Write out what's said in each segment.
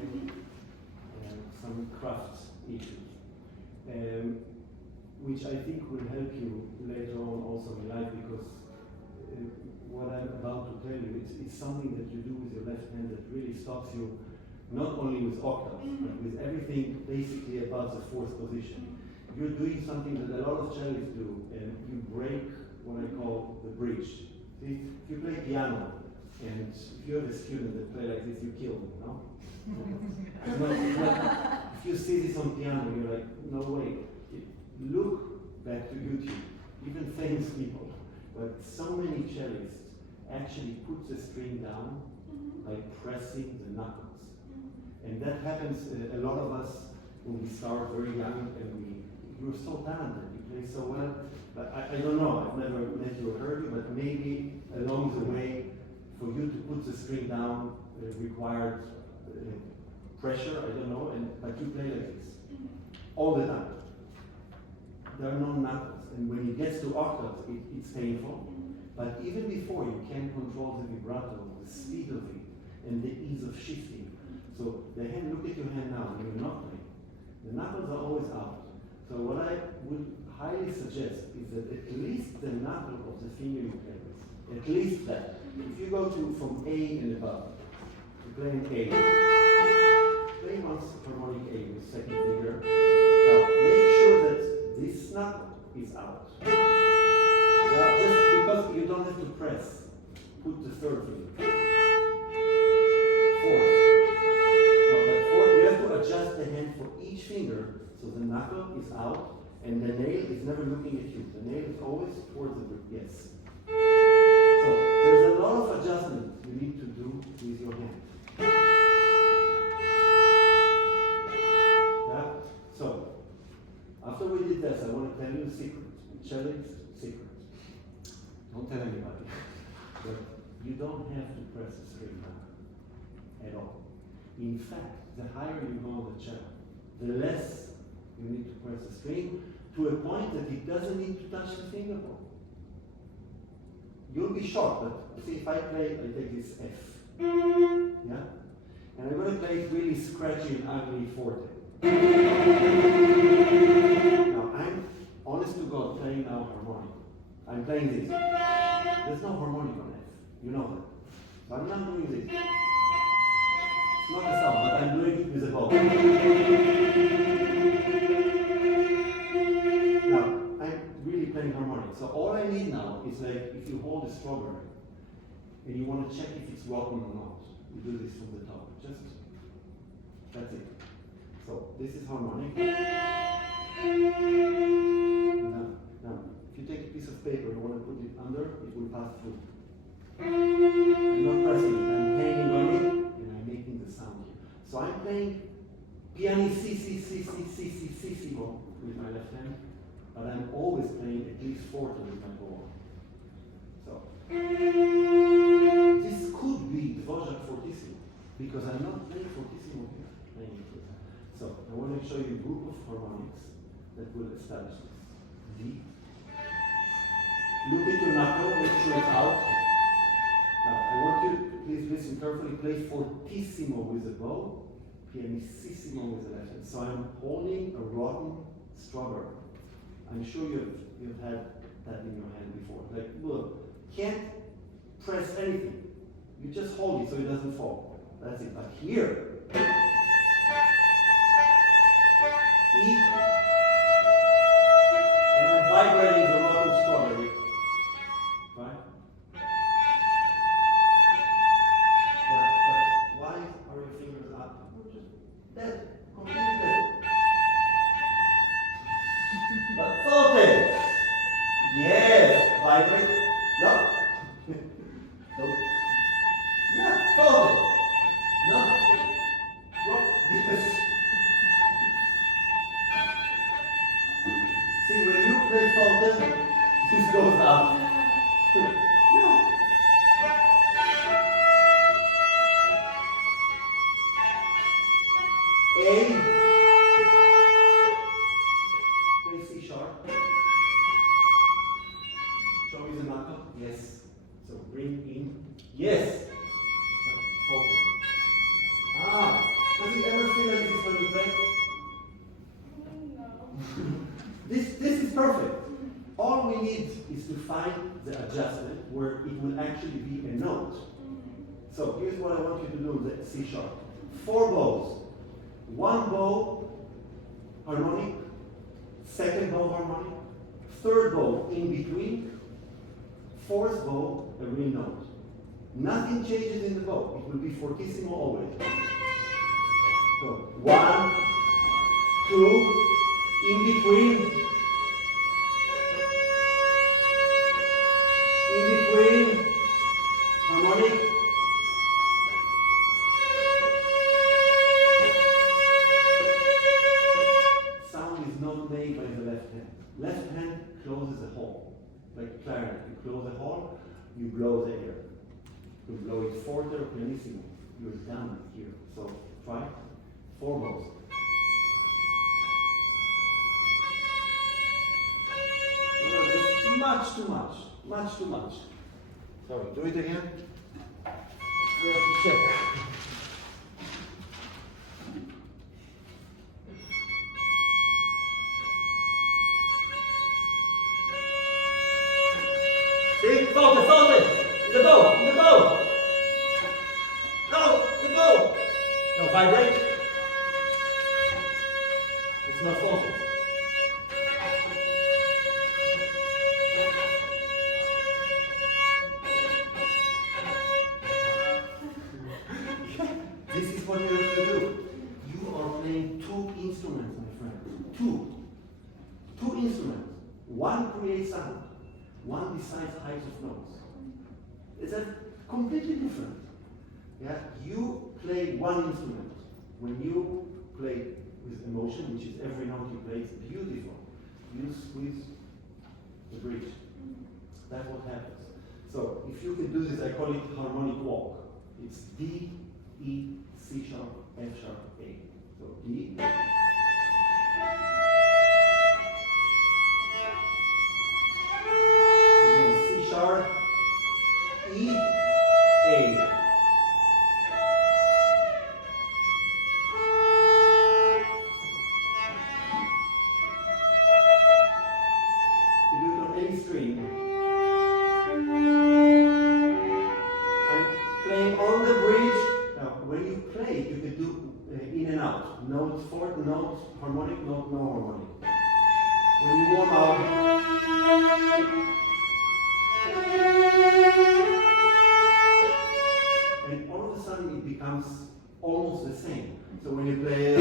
okay? Some craft issues, which I think will help you later on also in life, because what I'm about to tell you, it's something that you do with your left hand that really stops you, not only with octaves, but with everything basically above the fourth position. You're doing something that a lot of cellists do, and you break what I call the bridge. See, if you play piano, and if you have a student that play like this, you kill them, no? If you see this on piano, you're like, no way. Look back to YouTube, even famous people, but so many cellists actually put the string down by pressing the knuckles. And that happens, a lot of us, when we start very young, and you're so talented, you play so well, but I don't know, I've never met you or heard you, but maybe along the way, for you to put the string down required pressure, I don't know, but you play like this all the time. There are no knuckles, and when it gets to octaves, it's painful. But even before, you can control the vibrato, the speed of it, and the ease of shifting. So the hand, look at your hand now, when you're not playing. The knuckles are always out. So what I would highly suggest is that at least the knuckle of the finger you play with, at least that. If you go from A and above, you're playing A. Play once harmonic A with second finger. Now make sure that this knuckle is out. Now just because you don't have to press, put the third finger. Fourth. No, but fourth, you have to adjust the hand for each finger so the knuckle is out and the nail is never looking at you. The nail is always towards the grip. Yes. So there's a lot of adjustment you need to do with your hand. Yeah? So after we did this, I want to tell you a secret. Cellist secret. Don't tell anybody. But you don't have to press the string down at all. In fact, the higher you go on the cello, the less you need to press the string, to a point that it doesn't need to touch the fingerboard. You'll be shocked, but see, if I play, I take this F. Yeah? And I'm going to play it really scratchy and ugly forte. Now, I'm, honest to God, playing now harmonic. I'm playing this. There's no harmonic on F. You know that. So I'm not doing this. It's not a sound, but I'm doing it with a bow. Now, I'm really playing harmonic. So all I need now is like, if you hold a strawberry, and you want to check if it's rotten or not, you do this from the top. Just, that's it. So this is harmonic. Now, if you take a piece of paper and you want to put it under, it will pass through. I'm not pressing it, I'm hanging on it, and I'm making the sound here. So I'm playing pianissimo with my left hand, but I'm always playing at least forte with my bow. So this could be Dvorak fortissimo, because I'm not playing fortissimo here. So I want to show you a group of harmonics that will establish this. D. Look at your knuckle, make sure it's out. Now I want you to please listen carefully. Play fortissimo with the bow, pianissimo with the left hand. So I'm holding a rotten strawberry. I'm sure you've had that in your hand before. Like, look, can't press anything. You just hold it so it doesn't fall. That's it. But here, E, and I'm vibrating the rotten strawberry. Right? Yeah, but why are your fingers up? We're just dead. Completely dead. But forte! Yes! Vibrate. No. So, yeah, forte. No. Drop. Yes. See, when you play forte, this goes up. No. A. Play C sharp. Show me the knuckle. Yes. So bring in. Yes. Forte. Ah. Does it perfect. All we need is to find the adjustment where it will actually be a note. So here's what I want you to do with the C sharp. 4 bows. 1 bow harmonic, 2nd bow harmonic, 3rd bow in between, 4th bow a real note. Nothing changes in the bow. It will be fortissimo always. So 1, 2, in between, harmonic. Sound is not made by the left hand. Left hand closes a hole. Like clarinet, you close a hole, you blow the air. You blow it forte or pianissimo. You're done here. So try 4 bows. No, just much too much. Much too much. Sorry, do it again. We have to check. See? Forte, forte! The bow, the bow! No, the bow! No, vibrate. It's not forte. This is what you have to do. You are playing 2 instruments, my friend. 2. 2 instruments. One creates sound. One decides heights of notes. It's a completely different. Yeah, you play one instrument. When you play with emotion, which is every note you play, it's beautiful. You squeeze the bridge. That's what happens. So if you can do this, I call it harmonic walk. It's D, E, C sharp, F sharp, A. So D. Again, C sharp, E, A. You do it on any string. I'm playing on the bridge. Now, when you play, you can do in and out. Note, fourth note, harmonic, note, no harmonic. When you warm up, and all of a sudden it becomes almost the same. So when you play,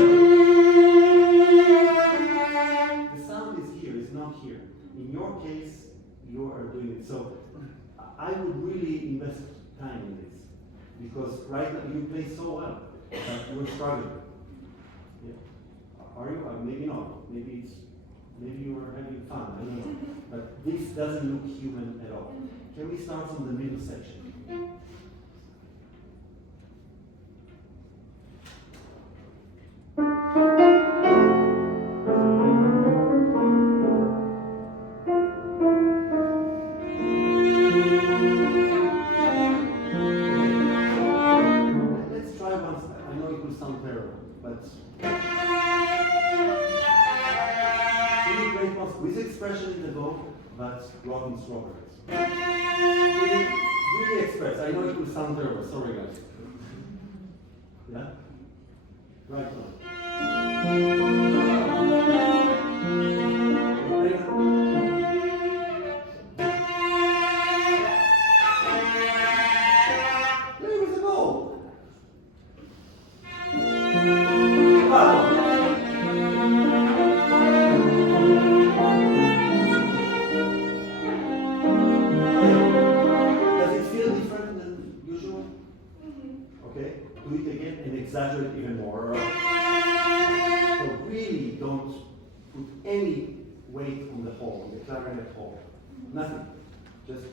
the sound is here, it's not here. In your case, you are doing it. So I would really invest time in this, because right now you play so well, but you're struggling. Yeah. Are you? Maybe not. Maybe you are having fun. I don't know. But this doesn't look human at all. Can we start from the middle section? Let's try once. I know it will sound terrible, but really great ones with expression in the bow, but rocking strawberries. Really express. I know it will sound terrible. Sorry, guys. Yeah? Right one. Play with the bow. Does it feel different than usual? Okay, do it again and exaggerate even more. So really don't put any weight on the hole, the clarinet hole. Nothing. Just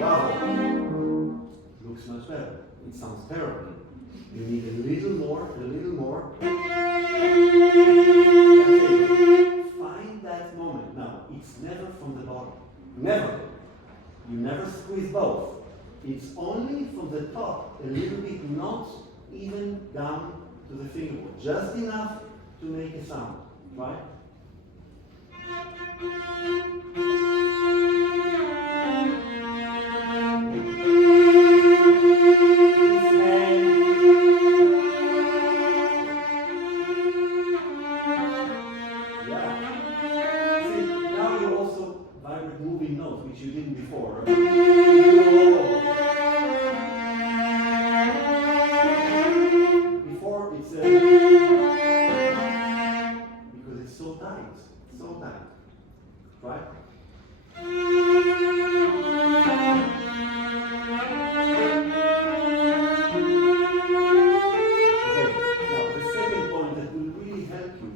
wow. Looks much better. It sounds terrible. You need a little more, a little more. Find that moment. Now, it's never from the bottom. Never. You never squeeze both. It's only from the top, a little bit, not even down to the fingerboard. Just enough to make a sound, right? Moving notes, which you didn't before. Before it's because it's so tight, right? Okay, now the second point that will really help you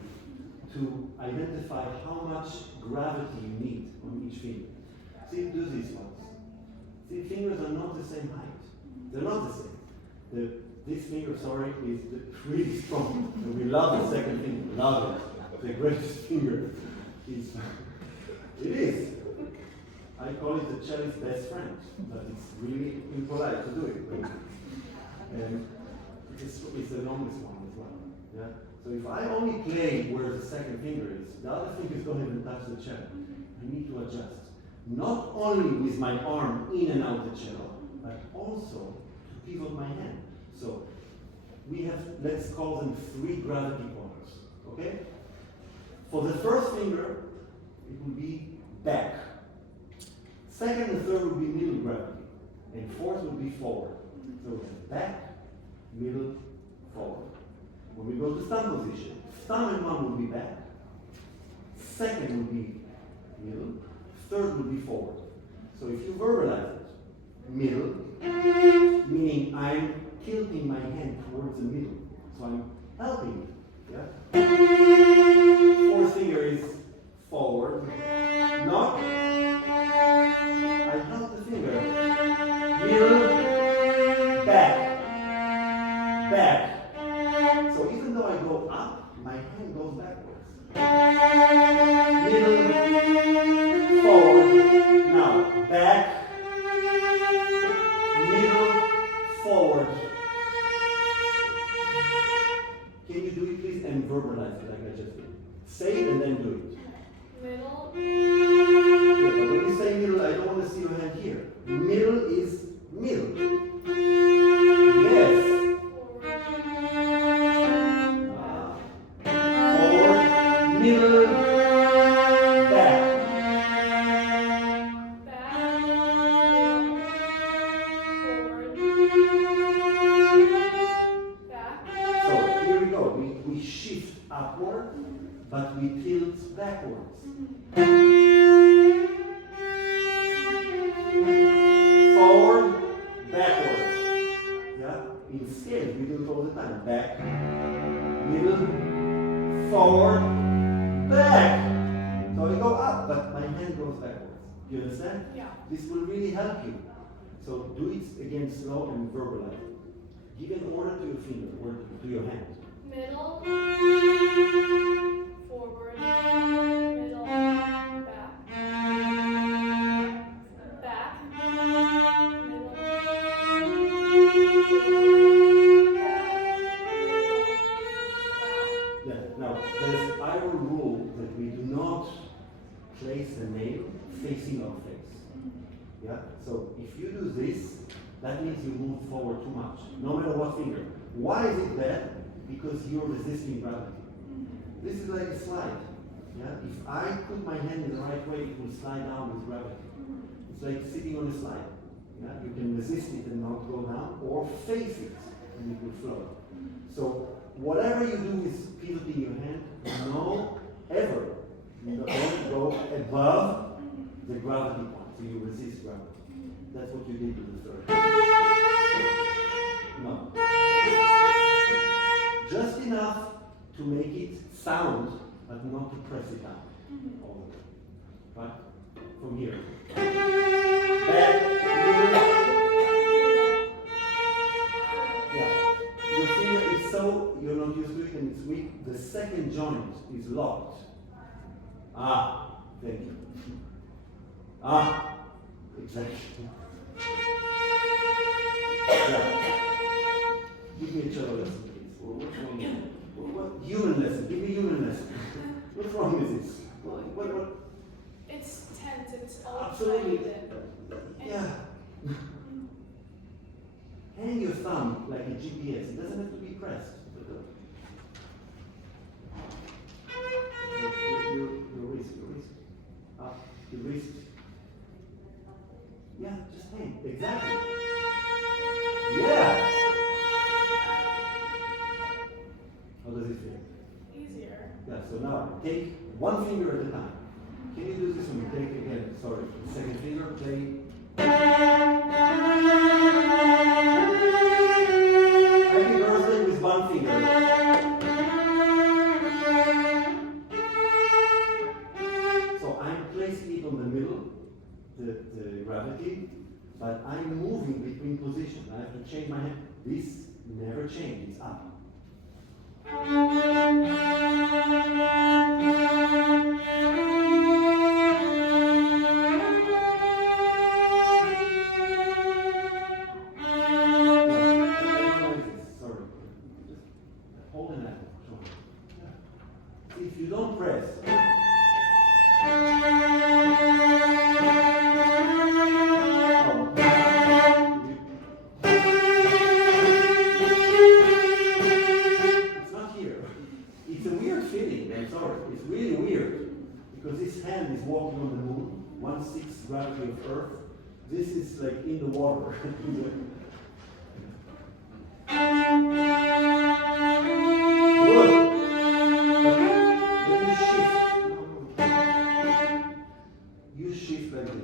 to identify how much gravity you need on each finger. See, do these ones. See, fingers are not the same height. They're not the same. This finger, sorry, is really strong. And we love the second finger. Love it. The greatest finger is. It is. I call it the cellist's best friend, but it's really impolite to do it. And it's the longest one as well. Yeah. So if I only play where the second finger is, the other fingers don't even touch the cello. I need to adjust. Not only with my arm in and out the cello, but also to pivot my hand. So we have, let's call them 3 gravity points, okay? For the first finger, it will be back. Second and third will be middle gravity. And fourth will be forward. So we have back, middle, forward. When we go to thumb position, thumb and 1 will be back. Second will be middle. Third will be forward. So if you verbalize it, middle, meaning I'm tilting my hand towards the middle. So I'm helping it. Yeah? Fourth finger is forward. Not. I help the finger. Middle, back. Back. So even though I go up, my hand goes backwards. Middle, forward. Now, back, middle, forward. Can you do it, please? And verbalize it like I just did. Say it and then do it. Middle. Yeah, but when you say middle, I don't want to see your hand here. Middle is middle. Yes. Forward, middle, back. We shift upward, but we tilt backwards. Forward, backwards. Yeah? In scales, we do it all the time. Back, middle, forward, back. So I go up, but my hand goes backwards. You understand? Yeah. This will really help you. So do it again slow and verbalize it. Give an order to your finger, or to your hand. Middle, forward, middle, back, back, middle, forward, Yeah, now there's our rule that we do not place the nail facing our face. Yeah, so if you do this, that means you move forward too much, no matter what finger. Why is it bad? Because you're resisting gravity. This is like a slide. Yeah? If I put my hand in the right way, it will slide down with gravity. It's like sitting on a slide. Yeah? You can resist it and not go down, or face it and it will flow. So whatever you do with pivoting your hand, don't go above the gravity point, so you resist gravity. That's what you did with the third. No. Just enough to make it sound, but not to press it down all the way. Right? From here. Back, middle. Yeah. Your finger is so, you're not used to it and it's weak. The second joint is locked. Ah, thank you. Ah, exactly. Give me a cello lesson, please. What's wrong with it? What human lesson? Give me human lesson. What's wrong with this? What? It's tense. It's all Absolutely. tight. Yeah. Hang your thumb like a GPS. It doesn't have to be pressed. Your wrist. Up. Your wrist. Yeah, just hang. Exactly. Yeah. How does it feel? Easier. Yeah, so now take one finger at a time. Can you do this when you take again? Sorry, the second finger, play. Happy birthday with one finger. So I'm placing it on the middle, the gravity, but I'm moving between positions. I have to change my hand. This never changes, it's up. If you don't press, it's not here. It's a weird feeling, I'm sorry. It's really weird. Because this hand is walking on the moon, 1/6 gravity of Earth. This is like in the water. You shift like this.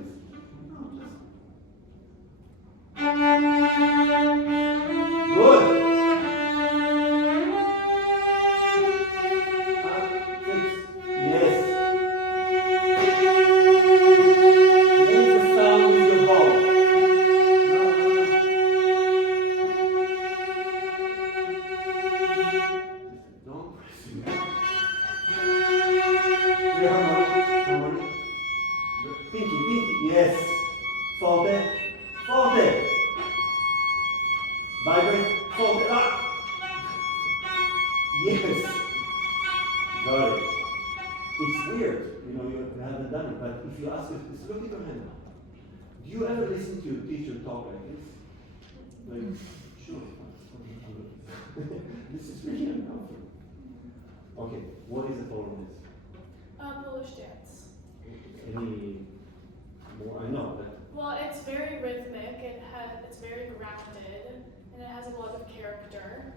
Good. 6. Yes. Make the sound with your bow. Don't press it. Harmony. Pinky, yes. Forte. Vibrate, forte. Yes. Got it. It's weird, you haven't done it, but if you ask us, look at your hand now. Do you ever listen to your teacher talk like this? Like, sure. This is really uncomfortable. Okay, what is a Polonaise? Polish dance. Any more? I know that. Well, it's very rhythmic. It's very grounded, and it has a lot of character.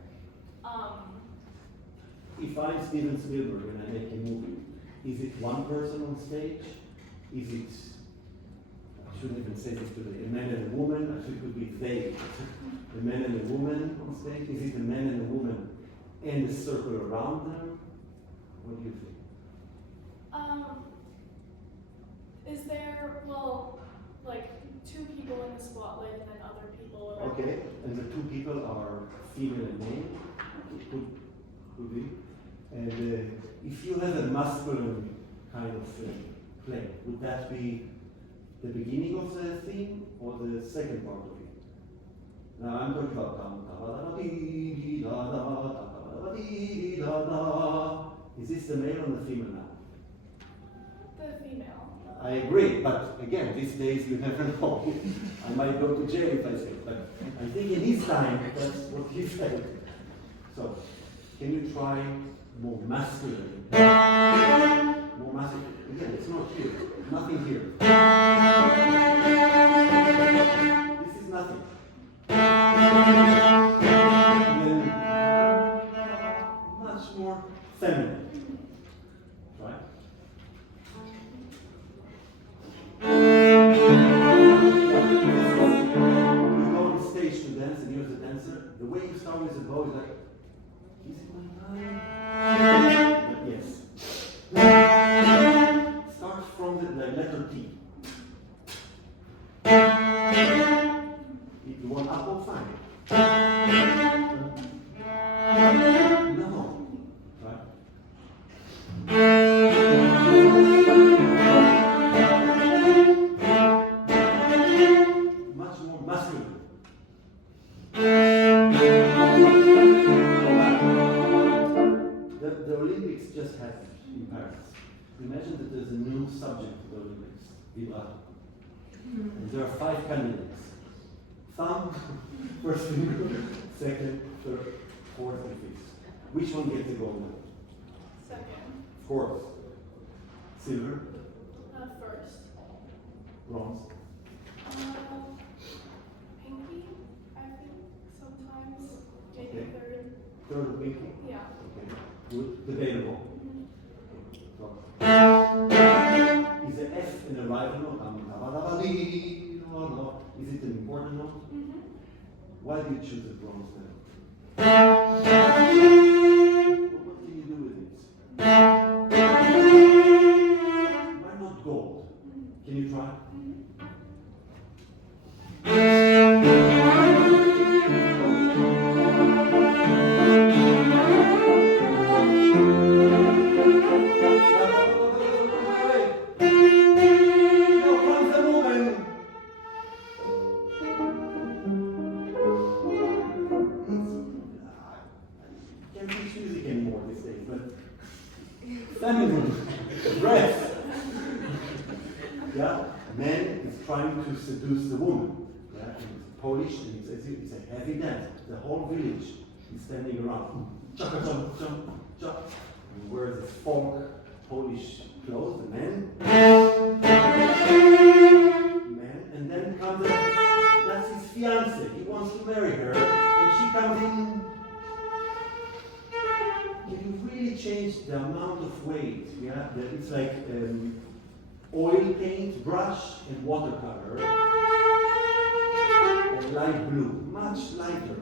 If I'm Steven Spielberg and I make a movie, is it one person on stage? Is it, I shouldn't even say this today, a man and a woman? Actually, it could be they. A man and a woman on stage? Is it a man and a woman and a circle around them? What do you think? Is there, like 2 people in the spotlight and then other people around? Okay, and the 2 people are female and male? Could be. And if you have a masculine kind of play, would that be the beginning of the theme or the second part of it? Now I'm talking about is this the male or the female now? The female. I agree, but again, these days you never know. I might go to jail if I say it, but I think in his time, that's what he said. So, can you try more masculine? More masculine. Again, it's not here. Nothing here. This is nothing. And then, much more feminine. Right? You go on stage to dance and you're the dancer. The way you start with the bow is like, is it my time? But yes. Start from the letter T. If you want up or fine. No. Right? Much more masculine. subject to the lyrics, vibrato. And there are 5 candidates. Thumb, first finger, second, third, fourth, and fifth. Which one gets the gold medal? Second. Of course. Silver, First. bronze. Pinky, I think, sometimes. Maybe Okay. third. Third, pinky. Yeah. Okay, good. Debatable. Mhm. So, is the F an arrival note? Is it an important note? Mhm. Why do you choose the bronze medal? What can you do with it? Why not gold? Can you try? Now comes the moment. Can't teach music anymore these days, but feminine dress. Yeah, man is trying to seduce the woman. Yeah, and it's Polish, and it's a heavy dance. The whole village is standing around. Chaka chum chum chum. He wears his folk Polish clothes. The man, and then comes that's his fiance. He wants to marry her, and she comes in. Can you really change the amount of weight? Yeah, it's like oil paint, brush, and watercolor, and light blue, much lighter.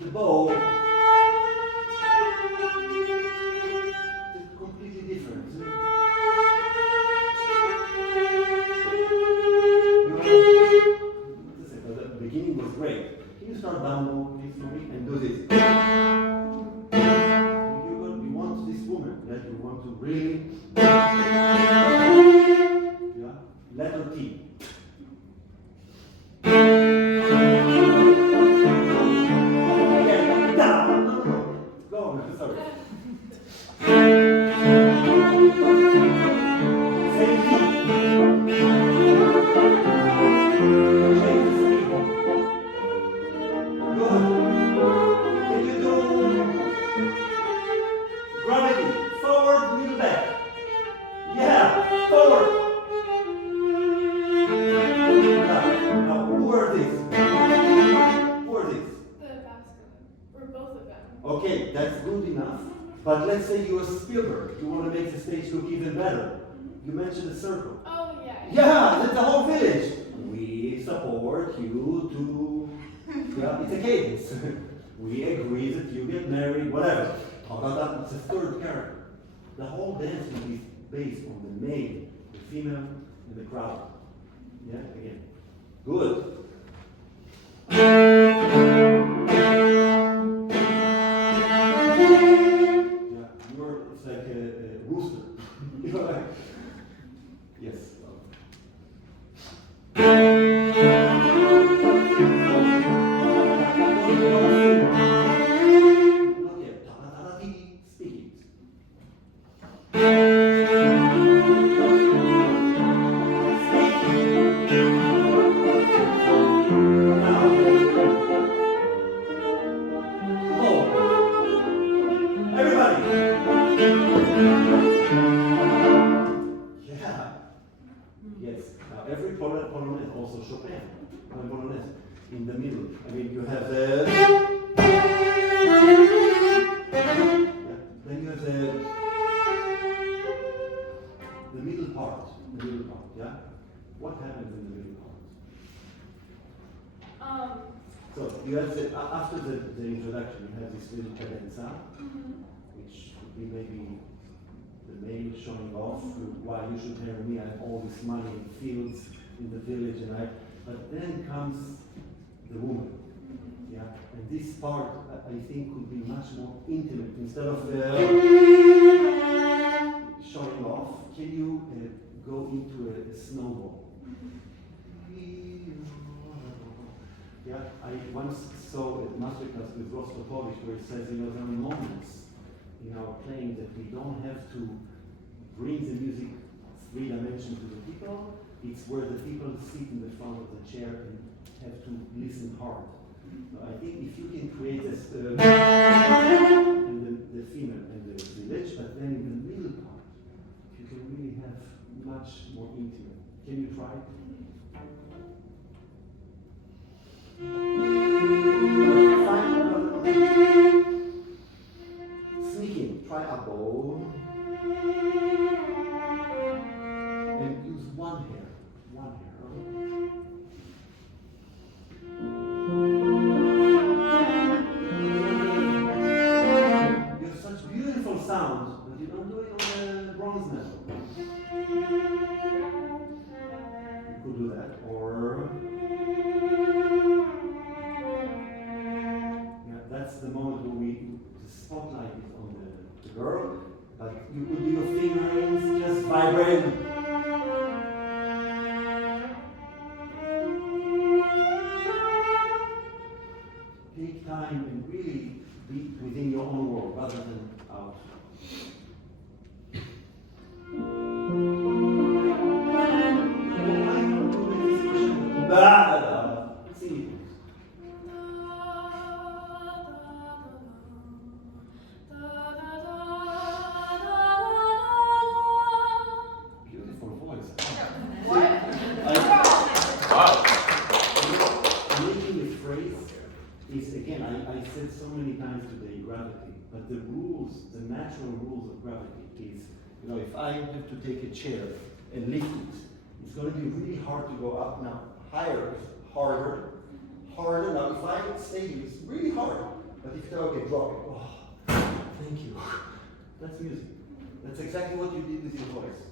The bow is completely different. The beginning was great. Can you start down low, please, for me, and do this? You want this woman that you want to really, yeah, letter T. Again, down. Go, sorry. Say T. Change the speed. Good. Can you do gravity? Forward, middle, back. Yeah, forward. Now, who are these? Who are these? The masculine. Or both of them. Okay, that's good enough. But let's say you're Spielberg. You want to make the stage look even better. You mentioned a circle. Oh, yeah. Yeah, that's the whole village. We support you to. Yeah, it's a cadence. We agree that you get married, whatever. It's a third character. The whole dance will be based on the male, the female, and the crowd. Yeah, again. Good. Yeah, it's like a rooster. You know, like, yes. Not yet. Speak it. Everybody! Yeah. Yes. Now every Polonaise, also Chopin, Polonaise, in the middle. I mean, you have the. Yeah. Then you have the middle part. The middle part. Yeah. What happens in the middle part? So you have after the introduction, you have this little cadenza, which could be maybe the male showing off why you should marry me. I have all this money and fields in the village, but then comes the woman. Yeah, and this part I think could be much more intimate instead of the. showing off, can you go into a snowball? Yeah, I once saw a masterclass with Rostovich where it says, there are moments in our playing that we don't have to bring the music three dimensions to the people. It's where the people sit in the front of the chair and have to listen hard. So I think if you can create this, and the female and the village, but then in the middle part, you can really have much more intimate. Can you try? Sneaking, try a bow. And use one hair. You have such beautiful sounds, but you don't do it on the bronze medal. You could do that, or that's the moment where the spotlight is on the girl, but you could do your fingerings just vibrating. Take time and really be within your own world rather than out. Sing it. Beautiful voice. Wow. Making the phrase is, again, I said so many times today, gravity, but the natural rules of gravity is, if I have to take a chair and lift it, it's going to be really hard to go up now. Higher, harder. Now, if I stay here, it's really hard. But if you say, okay, drop it. Oh, thank you. That's music. That's exactly what you did with your voice.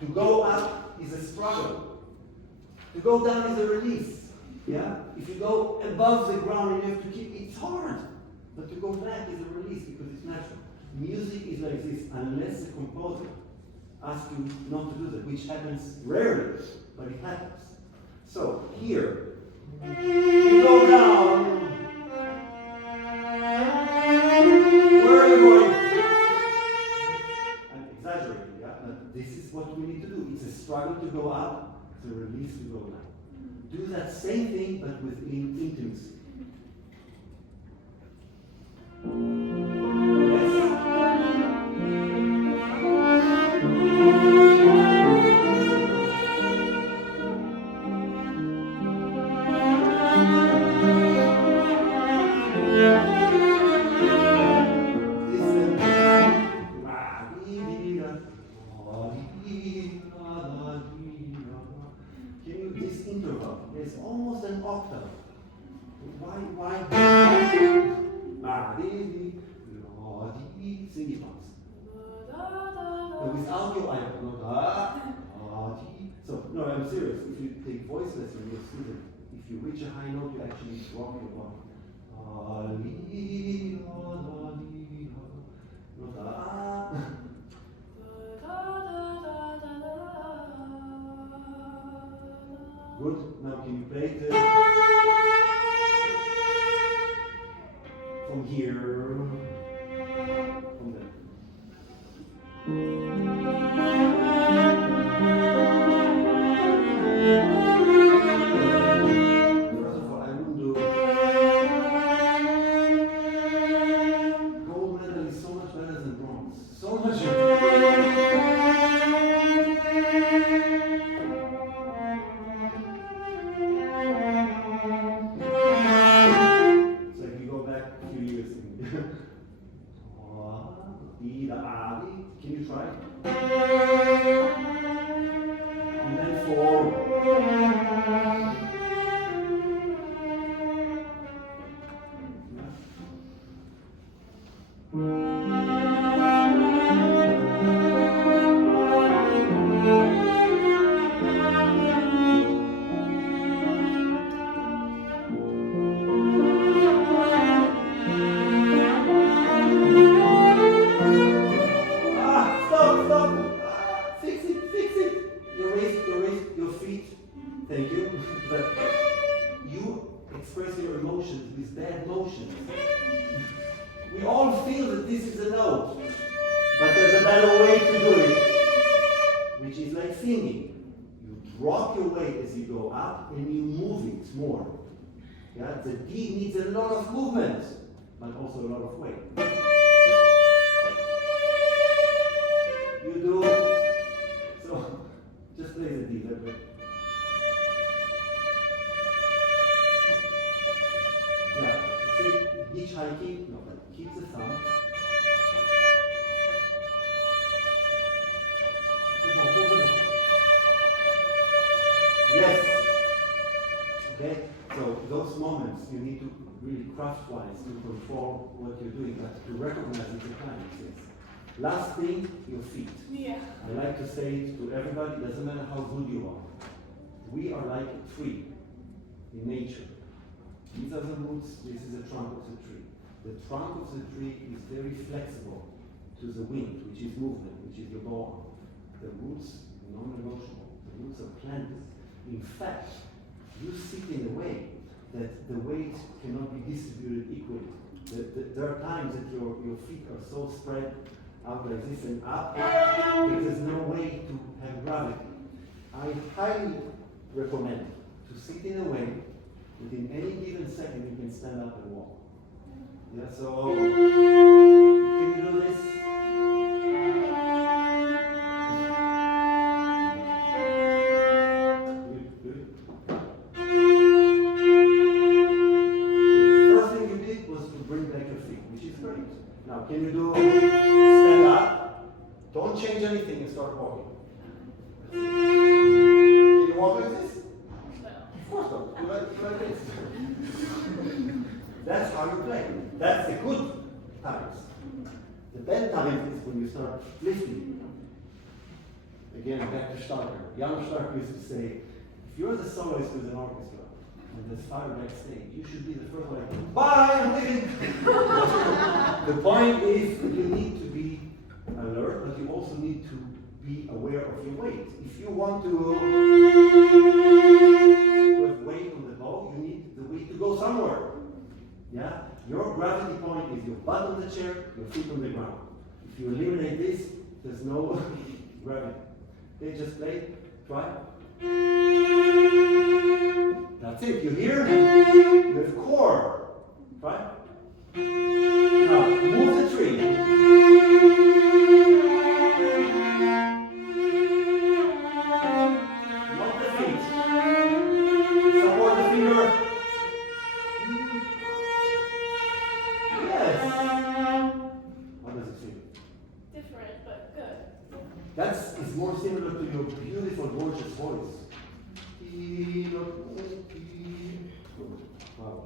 To go up is a struggle. To go down is a release. Yeah? If you go above the ground and you have to keep, it's hard. But to go back is a release because it's natural. Music is like this unless the composer asks you not to do that, which happens rarely, but it happens. So here, you go down. Where are you going? I'm exaggerating, yeah? But this is what we need to do. It's a struggle to go up, it's a release to go down. Do that same thing, but with intimacy. It's almost an octave. Why? Sing it once. Without your eye. So, no, I'm serious. If you take voice lesson, you'll see that if you reach a high note, you actually drop your body. Good. Now can you play it from here, from there? First of all, I wouldn't do gold medal is so much better than bronze. So much better. Can you try? And then four. Stop. like singing. You drop your weight as you go up and you move it more. Yeah, the D needs a lot of movement, but also a lot of weight. You do, so just play the D that way. Yeah, see, hitchhiking, no, but keep the thumb. Yes. Okay, so those moments you need to really craft-wise to control what you're doing, but to recognize it's a time. Yes. Last thing, your feet. Yeah. I like to say it to everybody, doesn't matter how good you are. We are like a tree in nature. These are the roots, this is the trunk of the tree. The trunk of the tree is very flexible to the wind, which is movement, which is your bone. The roots, non-negotiable. The roots are planted. In fact, you sit in a way that the weight cannot be distributed equally. There are times that your feet are so spread out like this and up that there's no way to have gravity. I highly recommend to sit in a way that in any given second you can stand up and walk. Yeah, so can you do this? Now, can you do stand up? Don't change anything and start walking. Can you walk like this? No. Of course not. Do like this. That's how you play. That's the good times. The bad times is when you start lifting. Again, back to Starker. Jan Starker used to say, if you're the soloist with an orchestra, and there's fire backstage, you should be the first one like, bye, I'm leaving. The point is that you need to be alert, but you also need to be aware of your weight. If you want to have weight on the bow, you need the weight to go somewhere. Yeah? Your gravity point is your butt on the chair, your feet on the ground. If you eliminate this, there's no gravity. Okay, just play, try. That's it, you hear? You have core, right? Now, move the tree. Not the feet. Support the finger. Yes. How does it feel? Different, but good. It's more similar to your beautiful, gorgeous voice. Wow.